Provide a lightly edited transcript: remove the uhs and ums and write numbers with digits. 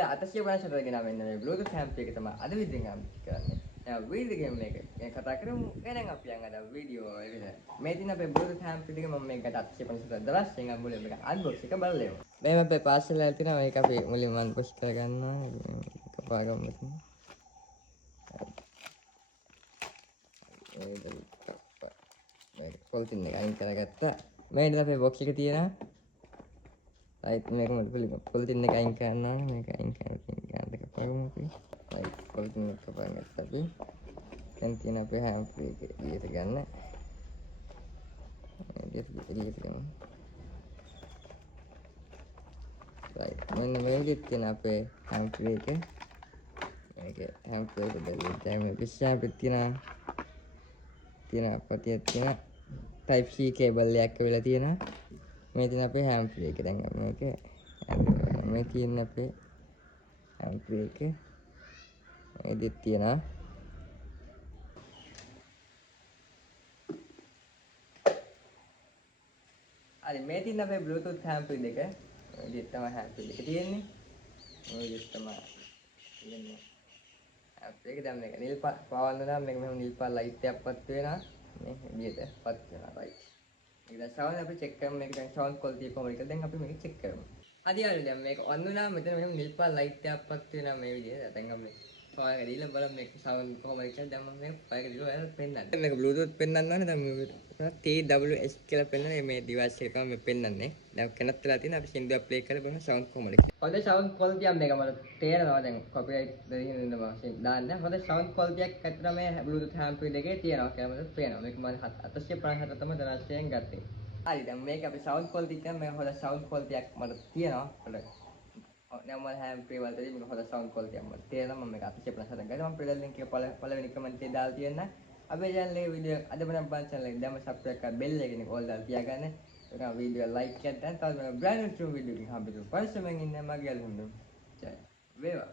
₹850කට ගෙනාව මෙන්න මේ Bluetooth amp එක තමයි අද විදිහෙන් කරන්නේ. දැන් වීඩියෝ ගේම් එක ගැන කතා කරමු. එහෙනම් අපි යන් අද වීඩියෝ එකට. මේ දින අපේ Bluetooth amp එක මම මේකට 850කට දාලා එංගා මුලින්ම මේක unbox එක බලලා එමු. මේ අපේ පාර්සල් එකක් තියෙනවා. මේක අපි මුලින්ම unbox කරගන්නවා. කපාගමු. මේක පොලිතින් එක අයින් කරගත්තා. මේ ඉතින් අපේ box එක තියෙනවා. right මේක මම පොලිතින් එක අයින් කරනවා. මේක අයින් කරලා කපාගමු අපි. right පොලිතින් එක කපන් ගත්තා අපි. දැන් තියෙන අපේ amp එක එළියට ගන්න. එළියට ගන්න. right මෙන්න මේ විදිහට තියෙන අපේ amp එක. මේක amp එක බැලුවා. දැන් මේ පිස්සාව අපිට තියෙන අපතිය තියෙන type C cable එකක් වෙලා තියෙනවා. මේ තියෙන අපේ amp එක. දැන් මේක මේ තියෙන අපේ amp එක. මේ දෙත් තියෙනවා. හරි මේ තියෙන අපේ Bluetooth amp දෙක. මේ දෙත් තමයි amp දෙක තියෙන්නේ. මේ දෙත් තමයි ඉන්නේ. amp එක දැන් මේක නිල් පාවන්න නම් මේක මෙහෙම නිල් පාට ලයිට් එකක් පත් වෙනවා. මේ විදිහට පත් වෙනවා right. මේක දැන් sound අපි check කරමු. මේක දැන් sound quality කොහොමද කියලා දැන් අපි මේක check කරමු. අදියාලු දැන් මේක on වුණාම මෙතන මෙහෙම නිල් පාට ලයිට් එකක් පත් වෙනවා මේ විදිහට. දැන් අපි file එක දීලා බලමු මේක sound කොහොමද කියලා. දැන් මම මේක file එක දීලා ඔයාලට පෙන්නන්න. මේක Bluetooth පෙන්නන්න ඕනේ. දැන් මේක TWS කියලා පෙන්නන්නේ මේ device එක තමයි මේ පෙන්නන්නේ. දැන් කනත් වෙලා තියෙන අපි සින්දුවක් play කරලා බලමු sound කොහොමද කියලා. හොඳ sound quality එකක් මේක මට තේරෙනවා දැන් copyright දෙකින් ඉන්න මම දාන්න. හොඳ sound quality එකක් අතර මේ Bluetooth amp දෙකේ තියෙනවා කියලා මට පේනවා. මේක මම 750 තමයි දරාස්යෙන් ගත්තේ. හරි දැන් මේක අපි sound quality එක මේක හොඳ sound quality එකක් මට තියෙනවා. හොඳ now my amp එක වලදී මේක හොඳ sound quality එකක් මට තේරෙනවා. මම මේක 850 ගත්තා. මම play link එක පළවෙනි comment එකේ දාලා තියෙන්න. අපේ channel එකේ වීඩියෝ අද බලන්න බලන්න channel එක දැම්ම subscribe කරලා bell එකනේ all දාලා තියාගන්න. ඒක වීඩියෝ like කරලා තවත් brand new video එකකින් හම්බෙමු. පස්සේ මම ඉන්නේ මගේ අලුත් ජය වේවා.